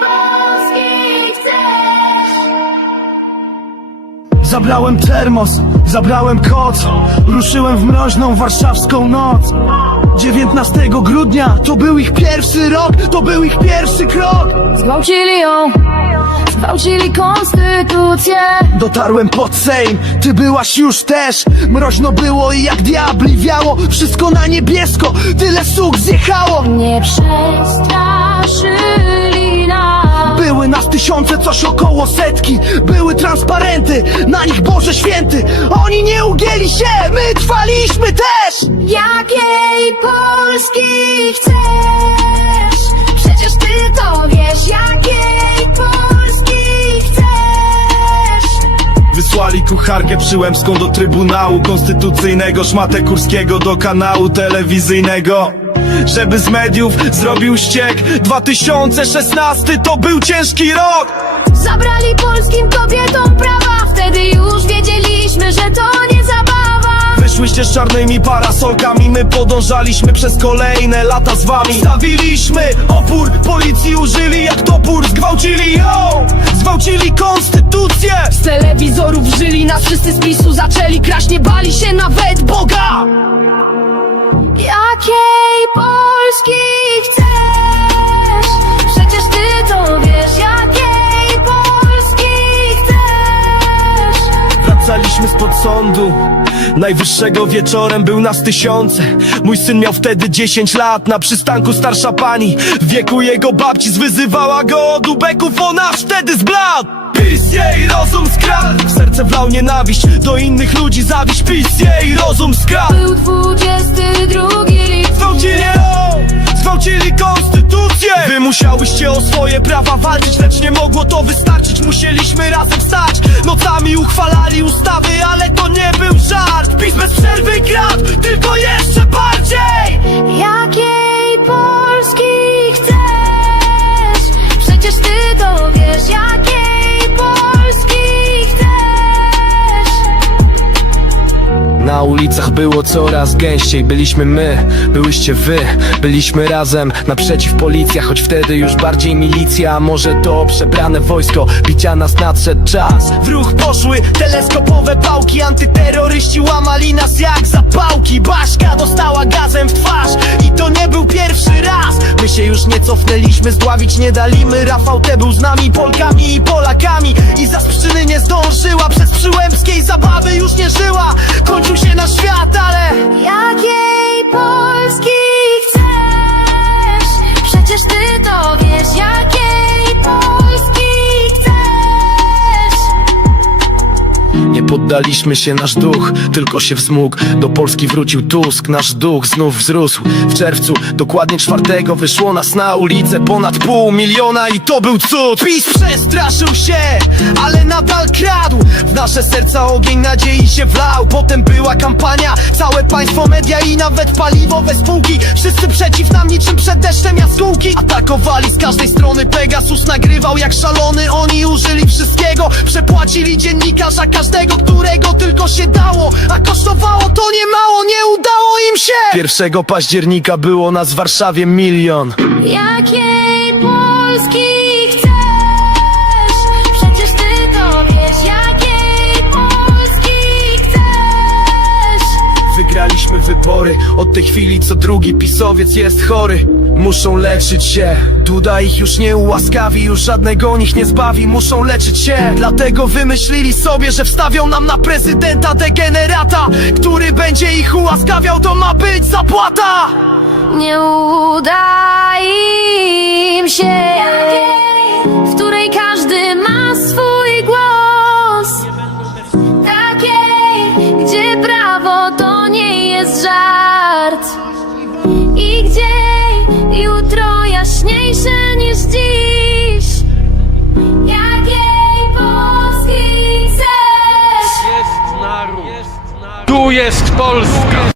Polski chcesz? Zabrałem termos, zabrałem koc. Ruszyłem w mroźną warszawską noc. 19 grudnia to był ich pierwszy rok To był ich pierwszy krok. Zgwałcili ją, zgwałcili konstytucję. Dotarłem pod Sejm, ty byłaś już też. Mroźno było i jak diabli wiało Wszystko na niebiesko, tyle suk zjechało. Nie przestraszyli Były nas tysiące, coś około setki. Były transparenty, na nich Boże Święty. Oni nie ugięli się, my trwaliśmy też. Jakiej Polski chcesz? Kucharkę przyłębską do Trybunału Konstytucyjnego Szmatę Kurskiego do kanału telewizyjnego. Żeby z mediów zrobił ściek 2016 to był ciężki rok! Zabrali polskim kobietom prawa zabawa Wyszłyście z czarnymi parasolkami. My podążaliśmy przez kolejne lata z wami. Stawiliśmy opór, policji użyli jak topór Zgwałcili ją, zgwałcili konstytucję! Z telewizorów żyli nas wszyscy z PiSu Zaczęli kraść, nie bali się nawet Boga! Jakiej Polski chcesz? Przecież ty to wiesz, jakiej Polski chcesz? Wracaliśmy spod sądu Najwyższego wieczorem był nas tysiące. Mój syn miał wtedy 10 lat. Na przystanku starsza pani. W wieku jego babci zwyzywała go od ubeków. Ona wtedy zbladł PiS jej rozum skradł. W serce wlał nienawiść. Do innych ludzi zawiść. PiS jej rozum skradł. Był 22 lipca Zgwałcili ją, zgwałcili konstytucję. Wy musiałyście o swoje prawa walczyć Lecz nie mogło to wystarczyć. Musieliśmy razem stać. Nocami uchwalali ustawy ulicach było coraz gęściej. Byliśmy my, byłyście wy. Byliśmy razem naprzeciw policja Choć wtedy już bardziej milicja. A może to przebrane wojsko Bicia nas nadszedł czas? W ruch poszły teleskopowe pałki. Antyterroryści łamali nas jak zapałki. Baszka dostała gazem w twarz. I to nie był pierwszy raz. My się już nie cofnęliśmy Zdławić nie daliśmy Rafał T był z nami Polkami i Polakami. I za sprzyny nie zdążyła. Przez przyłębskiej zabawy już nie żyła świat, ale poddaliśmy się nasz duch, tylko się wzmógł. Do Polski wrócił Tusk, nasz duch znów wzrósł. W czerwcu, dokładnie czwartego wyszło nas na ulicę Ponad pół miliona i to był cud. PiS przestraszył się, ale nadal kradł. W nasze serca ogień nadziei się wlał. Potem była kampania, całe państwo media i nawet paliwowe spółki. Wszyscy przeciw nam niczym przed deszczem jaskółki. Atakowali z każdej strony, Pegasus nagrywał jak szalony. Oni użyli wszystkiego, przepłacili dziennikarza każdego, którego tylko się dało A kosztowało to nie mało, nie udało im się. 1 października było nas w Warszawie milion. Jakiej Polski Wygraliśmy wybory. Od tej chwili co drugi pisowiec jest chory. Muszą leczyć się. Duda ich już nie ułaskawi Już żadnego nich nie zbawi. Muszą leczyć się. Dlatego wymyślili sobie, że wstawią nam na prezydenta degenerata. Który będzie ich ułaskawiał To ma być zapłata! Nie uda im się jest żart I gdzie jutro jaśniejsze niż dziś Jakiej Polski chcesz? Tu jest Polska!